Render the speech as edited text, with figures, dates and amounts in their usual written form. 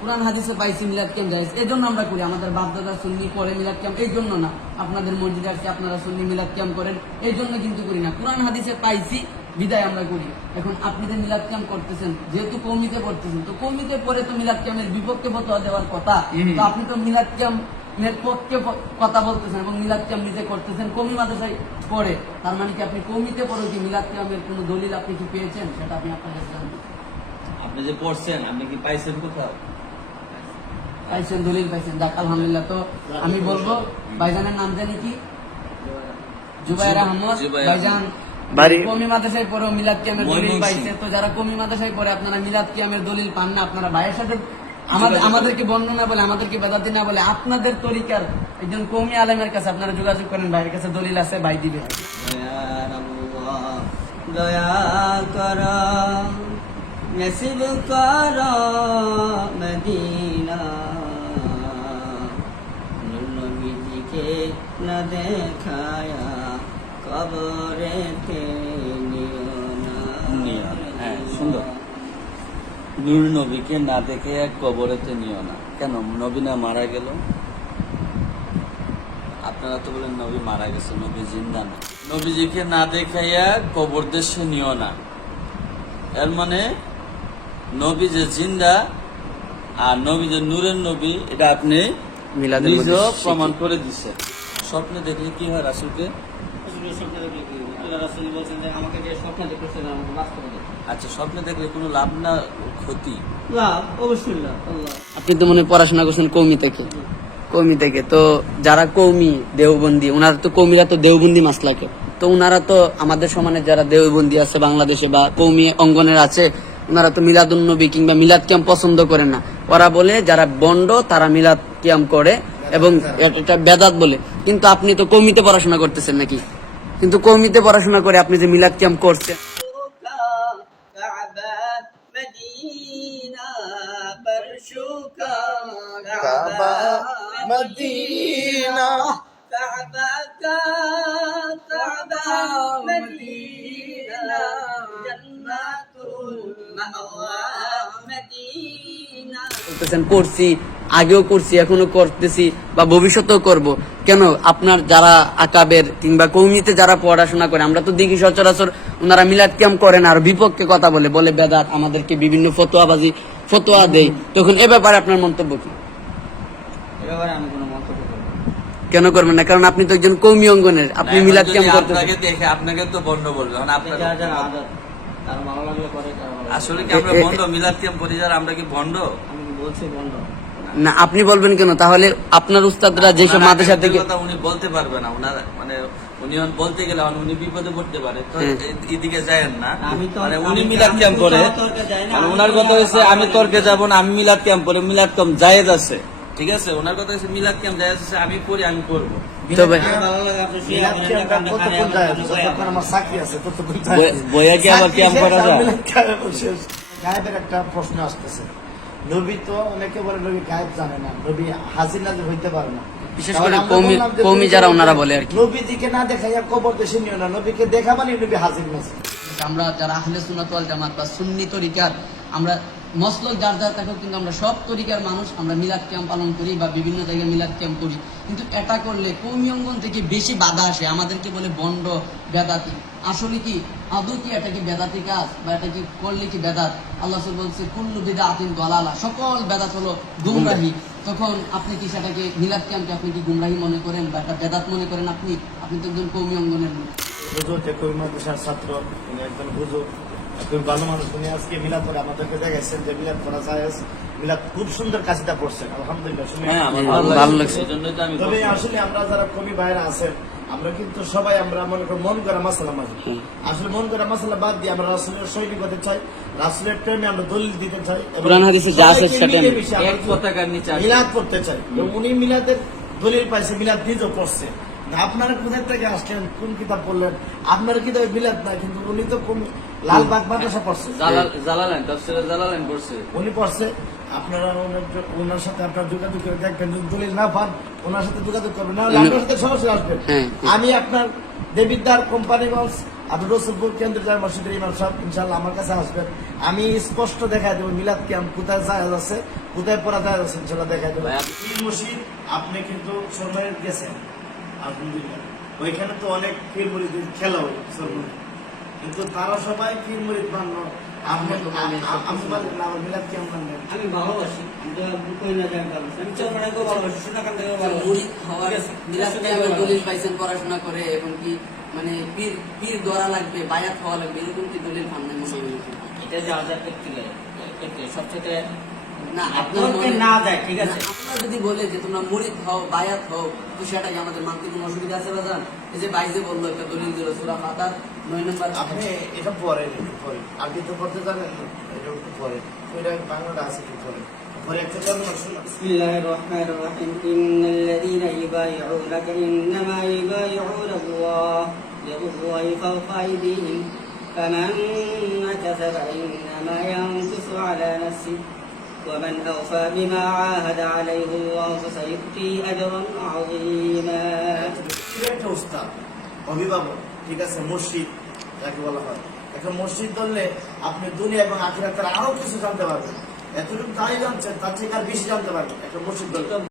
কোরআন হাদিসে পাইছি মিলাদ ক্যাম্প জায়েজ, এই জন্য আমরা করি। আমাদের বাপ-দাদা সুন্নি পড়ে মিলাদ ক্যাম্প, এই জন্য না। আপনাদের মসজিদে আসছে, আপনারা সুন্নি মিলাদ ক্যাম্প করেন, এই জন্য কিন্তু করি না। কোরআন হাদিসে পাইছি বিদায় আমরা করি। এখন আপনি যে মিলাদ ক্যাম্প করতেছেন, যেহেতু কওমিতে পড়তেছেন, তো কওমিতে পড়ে তো মিলাদ ক্যাম্পের বিপক্ষে ফতোয়া দেওয়ার কথা। তো আপনি তো মিলাদ ক্যাম্পের পক্ষে কথা বলতেছেন এবং মিলাদ ক্যাম্প নিজে করতেছেন কওমি মাদ্রাসায় পড়ে। তার মানে কি আপনি কওমিতে পড়ে কি মিলাদ ক্যাম্পের কোনো দলিল আপনি কি পেয়েছেন? সেটা আমি আপনার কাছে জানতে চাই। আপনি যে পড়ছেন, আপনি কি পাইছেন কোথাও? পাইছেন, দলিল পাইছেন, যাক আলহামদুলিল্লাহ। তো আমি বলবো ভাইজানের নাম জানি কি? জুবায়ের আহমদ ভাইজান কওমি মাদ্রাসায় পড়ে মিলাদ কিয়ামের দলিল পাইছে। তো যারা কওমি মাদ্রাসায় পড়ে আপনারা মিলাদ কিয়ামের দলিল পান না, আপনারা ভাইয়ের সাথে আমাদেরকে বর্ণনা বলে, আমাদেরকে বেদাতি না বলে, আপনাদের তরিকার একজন কওমি আলেমের কাছে আপনারা যোগাযোগ করেন, ভাইয়ের কাছে দলিল আছে, ভাই দিবে। দয়া কর নসিব কর মদিনা, নবীজিকে না দেখায়া কবরেতে নিও না। হ্যাঁ, সুন্দর। নূর নবীকে না দেখে কবরেতে নিও না। কেন? নবী না মারা গেল? আপনারা তো বলেন নবী মারা গেছে, নবী জিন্দা না। নবীজিকে না দেখাইয়া কবর দেশে নিও না, এর মানে নবী যে জিন্দা আর নবী যে নূরের নবী, এটা আপনি নিজেও প্রমাণ করে দিচ্ছেন। স্বপ্নে দেখলে কি হয়? রাসূলকে আচ্ছা, স্বপ্নে দেখলে কোনো লাভ না ক্ষতি? লাভ, অবশ্যই লাভ। আপনি তো মনে পড়াশোনা করছেন কওমি থেকে, তো যারা কওমি দেওবন্দি, ওনারা তো কওমিরা তো দেওবন্দি মাসলাকে, তো ওনারা তো আমাদের সমানে যারা দেওবন্দি আছে বাংলাদেশে বা কওমি অঙ্গনের আছে, ওনারা তো মিলাদুন নবী কিংবা মিলাদ কিয়াম পছন্দ করেন না। ওরা বলে যারা বন্ড তারা মিলাদ কিয়াম করে এবং এটা বেদাত বলে। কিন্তু আপনি তো কওমিতে পড়াশোনা করতেছেন নাকি? কিন্তু কওমিতে পড়াশোনা করে আপনি যে মিলাদ কিয়াম করছেন, মদিনা করছি, আগেও করছি, এখনো করতেছি বা ভবিষ্যতেও করব। কেন? আপনার যারা আকাবের কিংবা কওমিতে যারা পড়াশোনা করে, আমরা তো দেখি সচরাচর ওনারা মিলাদ কিয়াম করেন আর বিপক্ষে কথা বলে বেদাত, আমাদেরকে বিভিন্ন ফতোয়া দেয়। তখন এ ব্যাপারে আপনার মন্তব্য কি? আমি কোনো মন্তব্য করব কেন করবেন না? কারণ আপনি তো একজন কওমি অঙ্গনের, আপনি মিলাদ কিয়াম করতে আপনাকে দেখে আপনাকে তো বন্ড বলবে। ভালো লাগলে করে। আসলে কি আমরা বন্ড? মিলাদ কিয়াম করি যারা, আমরা কি বন্ড? আমি বলছি বন্ধ না, আপনি বলবেন কেন? তাহলে আপনার উস্তাদরা যেসব মাদ্রাসা থেকে উনি বলতে পারবে না, ওনার মানে উনি বলতে গেলে উনি বিপদে পড়তে পারে, তো এদিকে যায়েন না। মানে উনি মিলাদ কিয়াম করে, মানে ওনার কথা হয়েছে আমি তর্কে যাব না, আমি মিলাদ কিয়াম করে, মিলাদ কিয়াম জায়েজ আছে, ঠিক আছে? ওনার কথা হচ্ছে মিলাদ কিয়াম জায়েজ আছে, আমি করি, আমি করবো। তবে বইয়া কি আবার কিয়াম করা যায়? গায়েবের একটা প্রশ্ন আসতেছে। নবী তো অনেকে বলে নবী গায়েব জানে না, নবী হাজির নাজির হইতে পারে না। বিশেষ করে কওমি যারা ওনারা বলে আর কি, নবীজিকে না দেখাইয়া কবর দেশে নিও না, নবীকে দেখা মানে নবী হাজির নাজির। আমরা যারা আহলে সুন্নাত ওয়াল জামাত বা সুন্নি তরিকার, আমরা মসলক যার যার থাকুক, কিন্তু আমরা সব তরিকার মানুষ, আমরা মিলাদ কিয়াম পালন করি বা বিভিন্ন জায়গায় মিলাদ কিয়াম করি। কিন্তু এটা করলে কওমি অঙ্গন থেকে বেশি বাধা আসে, আমাদেরকে বলে বন্ড, বেদাতি। আসলে কি আদৌ কি এটা কি বেদাতি কাজ, বা এটা কি করলে কি বেদাত? আল্লাহ বলছে কুল্লু বিদআতিন দালালা, সকল বেদাত হলো গুমরাহি। তখন আপনি কি সেটাকে মিলাদ কিয়ামকে আপনি কি গুমরাহি মনে করেন বা একটা বেদাত মনে করেন? আপনি তো একজন কওমি অঙ্গনের লোক। কওমি মাদ্রাসার ছাত্র, উনি একজন হুজুর, খুব ভালো মানুষ। উনি আজকে মিলাদ করে আমাদেরকে দেখাইছেন যে মিলাদ করা যায়। মিলাদ খুব সুন্দর কাজটা পড়ছেন, আলহামদুলিল্লাহ, শুনে ভালো লাগছে। তবে আসলে আমরা যারা কওমি ভাইরা আছেন, আমরা কিন্তু সবাই আমরা মনে করি মন করা মাসালা মাঝে, আসলে মন করা মাসালা বাদ দিয়ে আমরা রাসূলের সৈনিক হতে চাই, রাসূলের প্রেমে আমরা দলিল দিতে চাই, মিলাদ করতে চাই। উনি মিলাদের দলিল পাইছে, মিলাদ নিজেও পড়ছে। আপনারা কোথায় থেকে আসলেন, কোন কিতাব পড়লেন? আপনার কিতাবে মিলাদ নাই, কিন্তু উনি তো লালবাগ মাদ্রাসা পড়ছে, জালালাইন পড়ছে, উনি পড়ছে। আপনারা ওনার সাথে আপনার যোগাযোগ করে দেখবেন, যদি দলিল না পান ওনার সাথে যোগাযোগ করবেন, না আপনার সাথে সরাসরি আসবেন। আমি আপনার দেবিদ্বার কোম্পানিগঞ্জ, আপনি রসুলপুর কেন্দ্রীয় জামে মসজিদের ইমাম সাহেব, ইনশাআল্লাহ আমার কাছে আসবেন, আমি স্পষ্ট দেখাই দেবো মিলাদ কিয়াম কোথায় জায়েজ আছে, কোথায় পড়া যায় সেটা দেখাই দেবো। ভাই, আপনি- পীর মুর্শিদ আপনি কিন্তু সরমানের গেছেন আলহামদুলিল্লাহ, ওইখানে তো অনেক পীর মুরিদের খেলা হয় সরমানের, কিন্তু তারা সবাই পীর মুরিদ মান্য। আপনি আমি বলেন না, আমার মিলাদ কেমন মানবেন? আমি ভালোবাসি, আমি তো কই না যাই ভালোবাসি, আমি চরমানাকেও ভালোবাসি, সোনাকান্দাকেও ভালোবাসি। মুরিদ হওয়ার ঠিক আছে? মিলাদ কিয়ামের দলিল পাইছেন পড়াশোনা করে, এবং কি মানে পীর পীর ধরা লাগবে, বায়াত হওয়া লাগবে, এরকম কি দলিল পান নাই মনে হয়? এটা যা যা ক্ষেত্রে সবচেয়ে না, আপনার আপনার মনে- না যায়, ঠিক আছে? না, আপনারা যদি বলে যে তোমরা মুরিদ হও, বায়াত হও, তো সেটাই আমাদের মানতে কোনো অসুবিধা আছে বাজান? এই যে বাইজে বললো একটা দলিল দিল সূরা ফাতার 9 নম্বর। আপনি এটা পরে একটু পরে, আগে তো পড়তে জানেন না, এটা একটু পরে, ওইটা বাংলাটা আছে একটু পরে, পরে একটা জন্ম শোনা। بسم الله الرحمن الرحيم إن الذين يبايعونك إنما يبايعون الله يد الله فوق أيديهم فمن نكث فإنما ينكث على نفسه ومن أوفى بما عاهد عليه الله فسيؤتيه أجرا عظيما একটা উস্তাদ, অভিভাবক, ঠিক আছে, মুর্শিদ যাকে বলা হয়। একটা মসজিদ ধরলে আপনি দুনিয়া এবং আখিরাতের আরো কিছু জানতে পারবেন। এতটুকু তাই জানছেন, তার থেকে আর বেশি জানতে পারবেন একটা মসজিদ ধরলে।